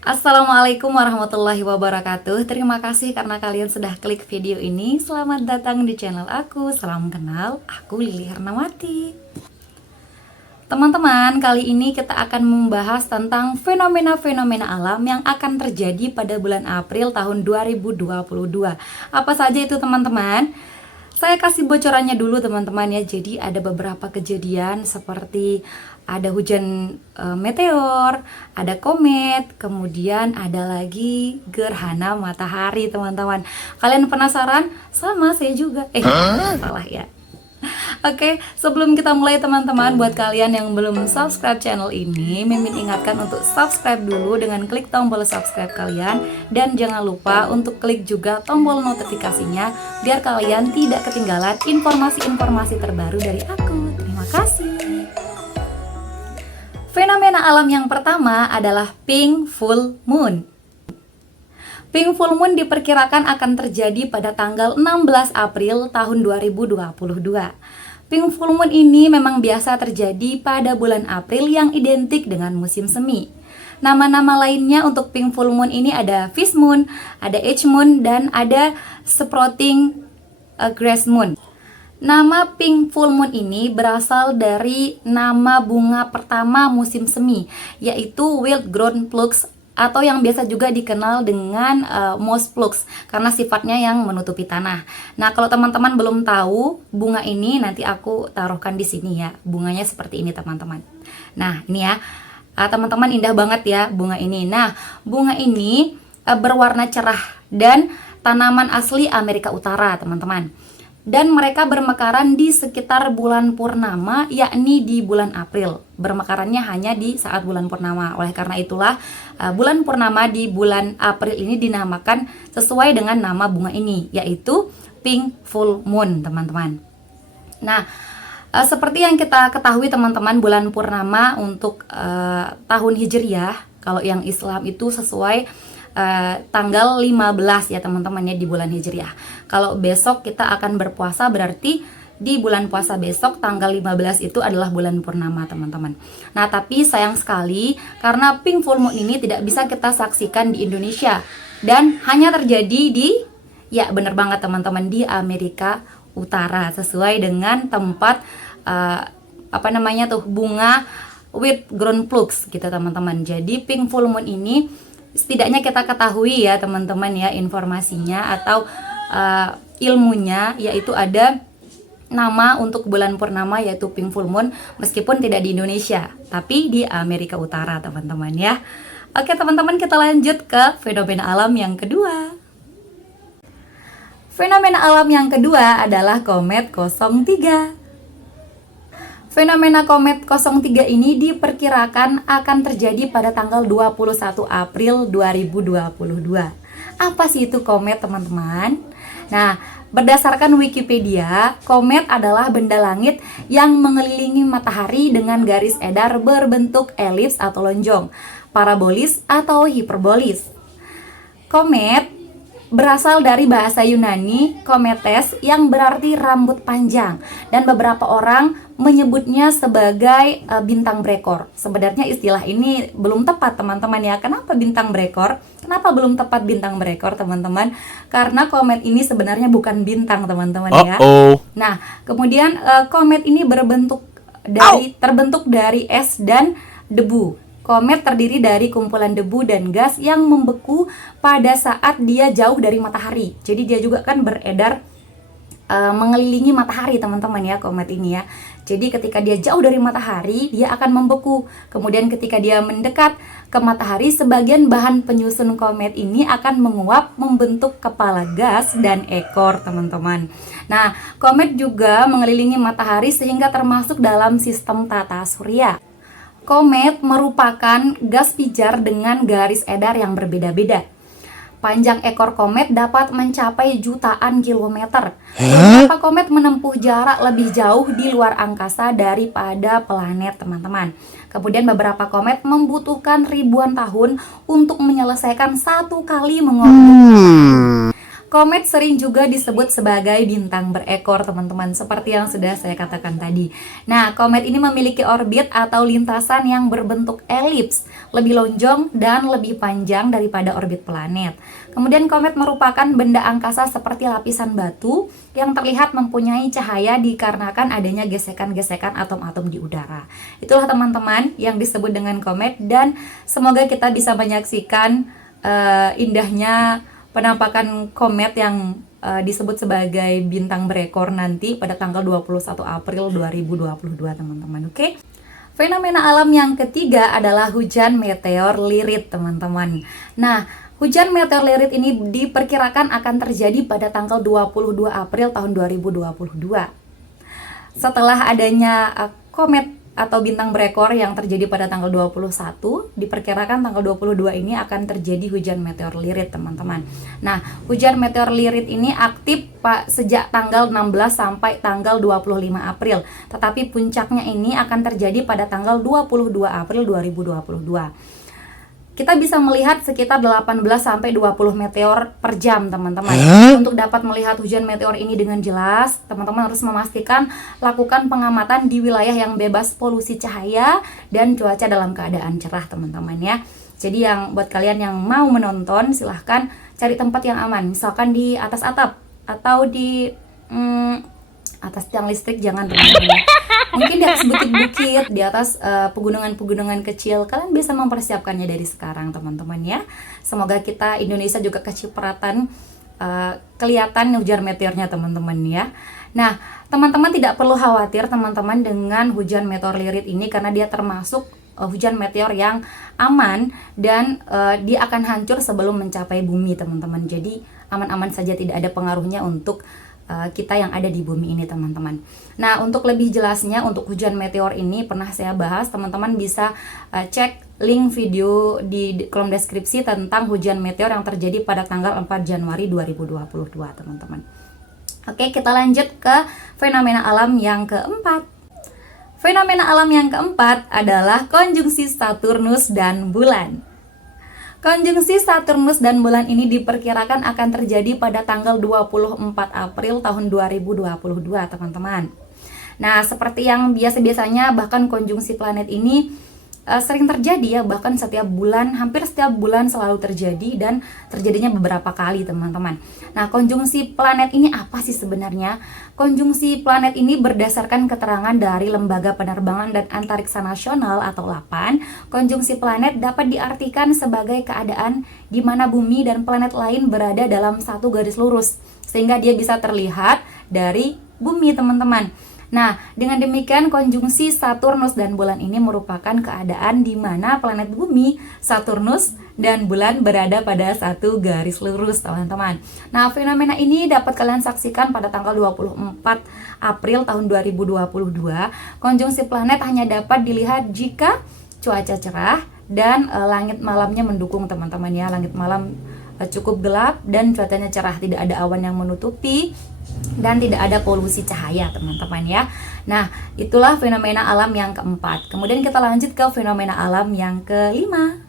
Assalamualaikum warahmatullahi wabarakatuh. Terima kasih karena kalian sudah klik video ini. Selamat datang di channel aku. Salam kenal, aku Lili Hernawati. Teman-teman, kali ini kita akan membahas tentang fenomena-fenomena alam yang akan terjadi pada bulan April tahun 2022. Apa saja itu, teman-teman? Saya kasih bocorannya dulu, teman-teman ya. Jadi ada beberapa kejadian seperti ada hujan meteor, ada komet, kemudian ada lagi gerhana matahari, teman-teman. Kalian penasaran? Sama saya juga. Salah ya. Oke, sebelum kita mulai, teman-teman, buat kalian yang belum subscribe channel ini, Mimin ingatkan untuk subscribe dulu dengan klik tombol subscribe kalian. Dan jangan lupa untuk klik juga tombol notifikasinya, biar kalian tidak ketinggalan informasi-informasi terbaru dari aku. Terima kasih. Fenomena alam yang pertama adalah pink full moon. Pink full moon diperkirakan akan terjadi pada tanggal 16 April tahun 2022. Pink full moon ini memang biasa terjadi pada bulan April yang identik dengan musim semi. Nama-nama lainnya untuk pink full moon ini ada fish moon, ada edge moon, dan ada sprouting grass moon. Nama pink full moon ini berasal dari nama bunga pertama musim semi, yaitu wild grown phlox, atau yang biasa juga dikenal dengan moss phlox karena sifatnya yang menutupi tanah. Nah, kalau teman-teman belum tahu bunga ini, nanti aku taruhkan di sini ya. Bunganya seperti ini, teman-teman. Nah, ini ya. Teman-teman, indah banget ya bunga ini. Nah, bunga ini berwarna cerah dan tanaman asli Amerika Utara, teman-teman. Dan mereka bermekaran di sekitar bulan purnama, yakni di bulan April. Bermekarannya hanya di saat bulan purnama. Oleh karena itulah bulan purnama di bulan April ini dinamakan sesuai dengan nama bunga ini, yaitu pink full moon, teman-teman. Nah, seperti yang kita ketahui, teman-teman, bulan purnama untuk tahun Hijriah, kalau yang Islam itu sesuai tanggal 15 ya, teman-teman ya, di bulan Hijriah. Kalau besok kita akan berpuasa, berarti di bulan puasa besok tanggal 15 itu adalah bulan purnama, teman-teman. Nah, tapi sayang sekali karena pink full moon ini tidak bisa kita saksikan di Indonesia dan hanya terjadi di, ya bener banget teman-teman, di Amerika Utara, sesuai dengan tempat bunga wild grown phlox gitu, teman-teman. Jadi pink full moon ini setidaknya kita ketahui ya, teman-teman ya, informasinya atau ilmunya, yaitu ada nama untuk bulan purnama yaitu pink full moon, meskipun tidak di Indonesia tapi di Amerika Utara, teman-teman ya. Oke, teman-teman, kita lanjut ke fenomena alam yang kedua. Fenomena alam yang kedua adalah komet 03. Fenomena komet 03 ini diperkirakan akan terjadi pada tanggal 21 April 2022. Apa sih itu komet, teman-teman? Nah, berdasarkan Wikipedia, komet adalah benda langit yang mengelilingi matahari dengan garis edar berbentuk elips atau lonjong, parabolis atau hiperbolis. Komet berasal dari bahasa Yunani kometes yang berarti rambut panjang, dan beberapa orang menyebutnya sebagai bintang berekor. Sebenarnya istilah ini belum tepat, teman-teman ya. Kenapa bintang berekor? Kenapa belum tepat bintang berekor, teman-teman? Karena komet ini sebenarnya bukan bintang, teman-teman ya. Nah, kemudian komet ini terbentuk dari es dan debu. Komet terdiri dari kumpulan debu dan gas yang membeku pada saat dia jauh dari matahari. Jadi dia juga kan beredar mengelilingi matahari, teman-teman ya, komet ini ya. Jadi ketika dia jauh dari matahari, dia akan membeku. Kemudian ketika dia mendekat ke matahari, sebagian bahan penyusun komet ini akan menguap membentuk kepala gas dan ekor, teman-teman. Nah, komet juga mengelilingi matahari sehingga termasuk dalam sistem tata surya. Komet merupakan gas pijar dengan garis edar yang berbeda-beda. Panjang ekor komet dapat mencapai jutaan kilometer. Beberapa komet menempuh jarak lebih jauh di luar angkasa daripada planet, teman-teman. Kemudian beberapa komet membutuhkan ribuan tahun untuk menyelesaikan satu kali mengorbit. Komet sering juga disebut sebagai bintang berekor, teman-teman, seperti yang sudah saya katakan tadi. Nah, komet ini memiliki orbit atau lintasan yang berbentuk elips, lebih lonjong dan lebih panjang daripada orbit planet. Kemudian komet merupakan benda angkasa seperti lapisan batu yang terlihat mempunyai cahaya dikarenakan adanya gesekan-gesekan atom-atom di udara. Itulah teman-teman yang disebut dengan komet, dan semoga kita bisa menyaksikan indahnya penampakan komet yang disebut sebagai bintang berekor nanti pada tanggal 21 April 2022, teman-teman. Oke? Fenomena alam yang ketiga adalah hujan meteor lirit, teman-teman. Nah, hujan meteor lirit ini diperkirakan akan terjadi pada tanggal 22 April tahun 2022. Setelah adanya komet atau bintang berekor yang terjadi pada tanggal 21, diperkirakan tanggal 22 ini akan terjadi hujan meteor lirit, teman-teman. Nah, hujan meteor lirit ini aktif sejak tanggal 16 sampai tanggal 25 April. Tetapi puncaknya ini akan terjadi pada tanggal 22 April 2022. Kita bisa melihat sekitar 18 sampai 20 meteor per jam, teman-teman. Untuk dapat melihat hujan meteor ini dengan jelas, teman-teman harus memastikan lakukan pengamatan di wilayah yang bebas polusi cahaya dan cuaca dalam keadaan cerah, teman-teman ya. Jadi buat kalian yang mau menonton, silahkan cari tempat yang aman, misalkan di atas atap atau di atas tiang listrik, jangan, teman-teman. Mungkin di atas bukit-bukit, di atas pegunungan-pegunungan kecil. Kalian bisa mempersiapkannya dari sekarang, teman-teman ya. Semoga kita Indonesia juga kecipratan kelihatan hujan meteornya, teman-teman ya. Nah, teman-teman tidak perlu khawatir, teman-teman, dengan hujan meteor lirit ini, karena dia termasuk hujan meteor yang aman dan dia akan hancur sebelum mencapai bumi, teman-teman. Jadi aman-aman saja, tidak ada pengaruhnya untuk kita yang ada di bumi ini, teman-teman. Nah, untuk lebih jelasnya untuk hujan meteor ini pernah saya bahas, teman-teman bisa cek link video di kolom deskripsi tentang hujan meteor yang terjadi pada tanggal 4 Januari 2022, teman-teman. Oke, kita lanjut ke fenomena alam yang keempat. Fenomena alam yang keempat adalah konjungsi Saturnus dan bulan. Konjungsi Saturnus dan bulan ini diperkirakan akan terjadi pada tanggal 24 April tahun 2022, teman-teman. Nah, seperti yang biasa-biasanya, bahkan konjungsi planet ini sering terjadi ya, bahkan setiap bulan, hampir setiap bulan selalu terjadi, dan terjadinya beberapa kali, teman-teman. Nah, konjungsi planet ini apa sih sebenarnya? Konjungsi planet ini berdasarkan keterangan dari Lembaga Penerbangan dan Antariksa Nasional atau LAPAN. Konjungsi planet dapat diartikan sebagai keadaan di mana bumi dan planet lain berada dalam satu garis lurus, sehingga dia bisa terlihat dari bumi, teman-teman. Nah, dengan demikian konjungsi Saturnus dan bulan ini merupakan keadaan di mana planet bumi, Saturnus, dan bulan berada pada satu garis lurus, teman-teman. Nah, fenomena ini dapat kalian saksikan pada tanggal 24 April tahun 2022. Konjungsi planet hanya dapat dilihat jika cuaca cerah dan langit malamnya mendukung, teman-teman ya. Langit malam cukup gelap dan cuacanya cerah, tidak ada awan yang menutupi dan tidak ada polusi cahaya, teman-teman ya. Nah, itulah fenomena alam yang keempat. Kemudian kita lanjut ke fenomena alam yang kelima.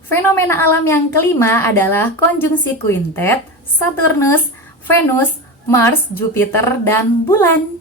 Fenomena alam yang kelima adalah konjungsi kuintet Saturnus, Venus, Mars, Jupiter, dan bulan.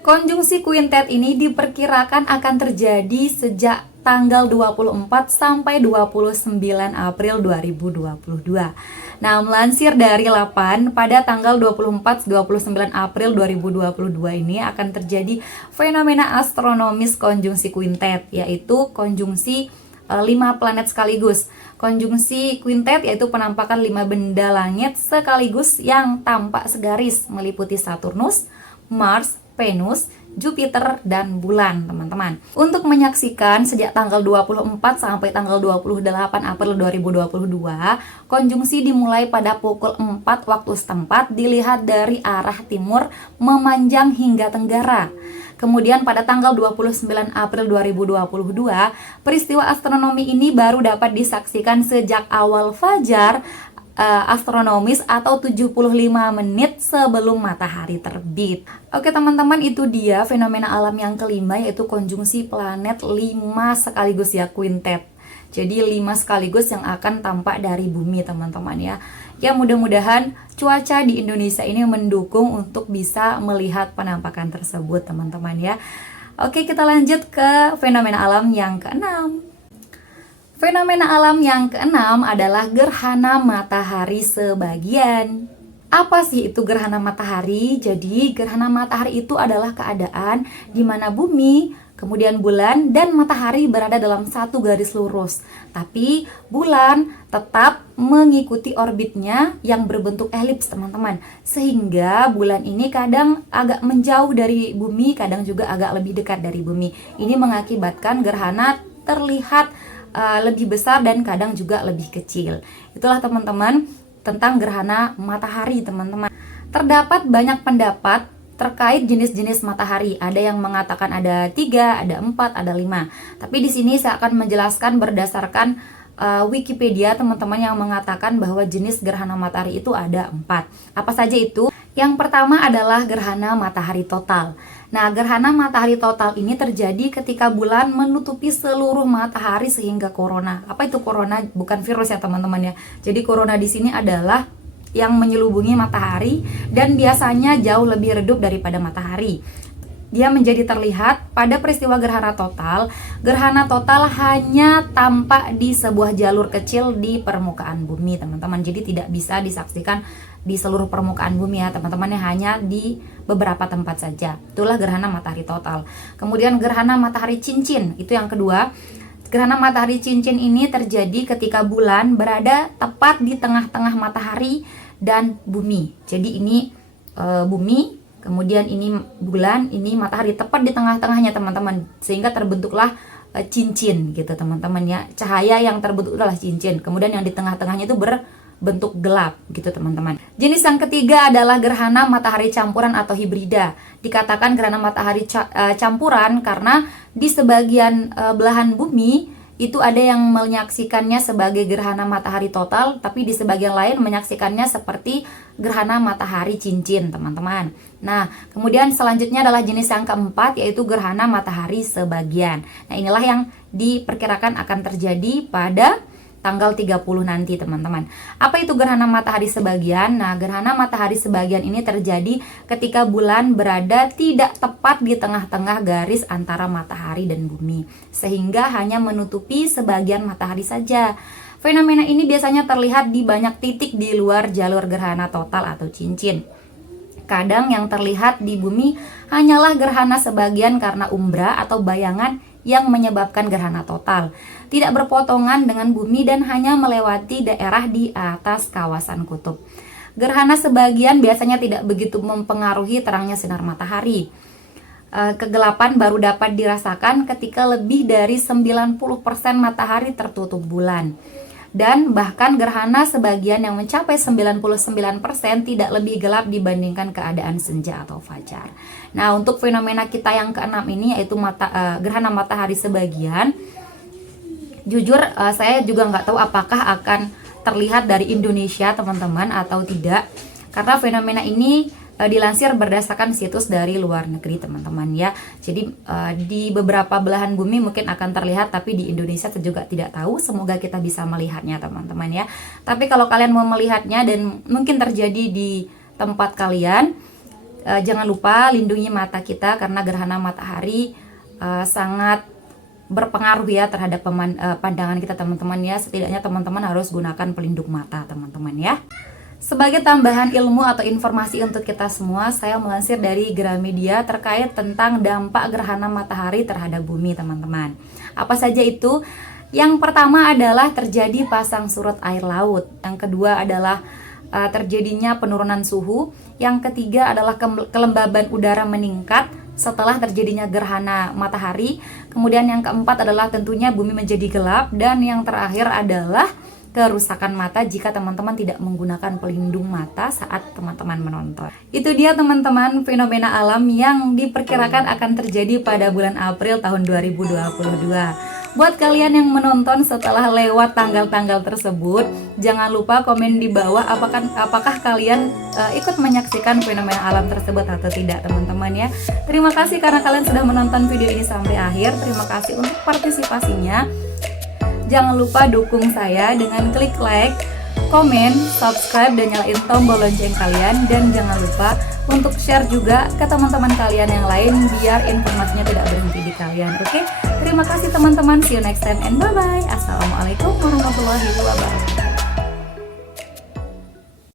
Konjungsi kuintet ini diperkirakan akan terjadi sejak tanggal 24 sampai 29 April 2022. Nah, melansir dari LAPAN, pada tanggal 24-29 April 2022 ini akan terjadi fenomena astronomis konjungsi kuintet, yaitu konjungsi 5 planet sekaligus. Konjungsi kuintet yaitu penampakan 5 benda langit sekaligus yang tampak segaris, meliputi Saturnus, Mars, Venus, Jupiter, dan bulan, teman-teman. Untuk menyaksikan sejak tanggal 24 sampai tanggal 28 April 2022, konjungsi dimulai pada pukul 4 waktu setempat, dilihat dari arah timur memanjang hingga tenggara. Kemudian pada tanggal 29 April 2022, peristiwa astronomi ini baru dapat disaksikan sejak awal fajar astronomis atau 75 menit sebelum matahari terbit. Oke, teman-teman, itu dia fenomena alam yang kelima, yaitu konjungsi planet 5 sekaligus ya, kuintet. Jadi 5 sekaligus yang akan tampak dari bumi teman-teman ya. Ya mudah-mudahan cuaca di Indonesia ini mendukung untuk bisa melihat penampakan tersebut teman-teman ya. Oke, kita lanjut ke fenomena alam yang keenam. Fenomena alam yang keenam adalah gerhana matahari sebagian. Apa sih itu gerhana matahari? Jadi gerhana matahari itu adalah keadaan di mana bumi, kemudian bulan dan matahari berada dalam satu garis lurus. Tapi bulan tetap mengikuti orbitnya yang berbentuk elips teman-teman. Sehingga bulan ini kadang agak menjauh dari bumi, kadang juga agak lebih dekat dari bumi. Ini mengakibatkan gerhana terlihat lebih besar dan kadang juga lebih kecil. Itulah teman-teman tentang gerhana matahari teman-teman. Terdapat banyak pendapat terkait jenis-jenis matahari. Ada yang mengatakan ada 3, ada 4, ada 5. Tapi di sini saya akan menjelaskan berdasarkan Wikipedia teman-teman yang mengatakan bahwa jenis gerhana matahari itu ada 4. Apa saja itu? Yang pertama adalah gerhana matahari total. Nah, gerhana matahari total ini terjadi ketika bulan menutupi seluruh matahari sehingga corona. Apa itu corona? Bukan virus ya teman-teman ya. Jadi corona di sini adalah yang menyelubungi matahari dan biasanya jauh lebih redup daripada matahari. Dia menjadi terlihat pada peristiwa gerhana total. Gerhana total hanya tampak di sebuah jalur kecil di permukaan bumi teman-teman. Jadi tidak bisa disaksikan di seluruh permukaan bumi ya teman-teman, hanya di beberapa tempat saja. Itulah gerhana matahari total. Kemudian gerhana matahari cincin, itu yang kedua. Gerhana matahari cincin ini terjadi ketika bulan berada tepat di tengah-tengah matahari dan bumi. Jadi ini bumi, kemudian ini bulan, ini matahari tepat di tengah-tengahnya teman-teman. Sehingga terbentuklah cincin gitu teman-teman ya. Cahaya yang terbentuk adalah cincin. Kemudian yang di tengah-tengahnya itu berbentuk gelap gitu teman-teman. Jenis yang ketiga adalah gerhana matahari campuran atau hibrida. Dikatakan gerhana matahari campuran karena di sebagian belahan bumi itu ada yang menyaksikannya sebagai gerhana matahari total, tapi di sebagian lain menyaksikannya seperti gerhana matahari cincin teman-teman. Nah, kemudian selanjutnya adalah jenis yang keempat, yaitu gerhana matahari sebagian. Nah, inilah yang diperkirakan akan terjadi pada tanggal 30 nanti teman-teman. Apa itu gerhana matahari sebagian? Nah, gerhana matahari sebagian ini terjadi ketika bulan berada tidak tepat di tengah-tengah garis antara matahari dan bumi, sehingga hanya menutupi sebagian matahari saja. Fenomena ini biasanya terlihat di banyak titik di luar jalur gerhana total atau cincin. Kadang yang terlihat di bumi hanyalah gerhana sebagian karena umbra atau bayangan yang menyebabkan gerhana total. Tidak berpotongan dengan bumi dan hanya melewati daerah di atas kawasan kutub. Gerhana sebagian biasanya tidak begitu mempengaruhi terangnya sinar matahari. Kegelapan baru dapat dirasakan ketika lebih dari 90% matahari tertutup bulan. Dan bahkan gerhana sebagian yang mencapai 99% tidak lebih gelap dibandingkan keadaan senja atau fajar. Nah, untuk fenomena kita yang keenam ini, yaitu gerhana matahari sebagian, jujur saya juga nggak tahu apakah akan terlihat dari Indonesia teman-teman atau tidak, karena fenomena ini dilansir berdasarkan situs dari luar negeri teman-teman ya. Jadi di beberapa belahan bumi mungkin akan terlihat, tapi di Indonesia saya juga tidak tahu. Semoga kita bisa melihatnya teman-teman ya. Tapi kalau kalian mau melihatnya dan mungkin terjadi di tempat kalian, jangan lupa lindungi mata kita, karena gerhana matahari sangat berpengaruh ya terhadap pandangan kita teman-teman ya. Setidaknya teman-teman harus gunakan pelindung mata teman-teman ya. Sebagai tambahan ilmu atau informasi untuk kita semua, saya melansir dari Gramedia terkait tentang dampak gerhana matahari terhadap bumi teman-teman. Apa saja itu? Yang pertama adalah terjadi pasang surut air laut. Yang kedua adalah terjadinya penurunan suhu. Yang ketiga adalah kelembaban udara meningkat setelah terjadinya gerhana matahari. Kemudian yang keempat adalah tentunya bumi menjadi gelap. Dan yang terakhir adalah kerusakan mata jika teman-teman tidak menggunakan pelindung mata saat teman-teman menonton. Itu dia teman-teman fenomena alam yang diperkirakan akan terjadi pada bulan April tahun 2022. Buat kalian yang menonton setelah lewat tanggal-tanggal tersebut, jangan lupa komen di bawah apakah kalian ikut menyaksikan fenomena alam tersebut atau tidak teman-teman ya. Terima kasih karena kalian sudah menonton video ini sampai akhir. Terima kasih untuk partisipasinya. Jangan lupa dukung saya dengan klik like, komen, subscribe, dan nyalain tombol lonceng kalian. Dan jangan lupa untuk share juga ke teman-teman kalian yang lain biar informasinya tidak berhenti di kalian. Oke, terima kasih teman-teman. See you next time and bye-bye. Assalamualaikum warahmatullahi wabarakatuh.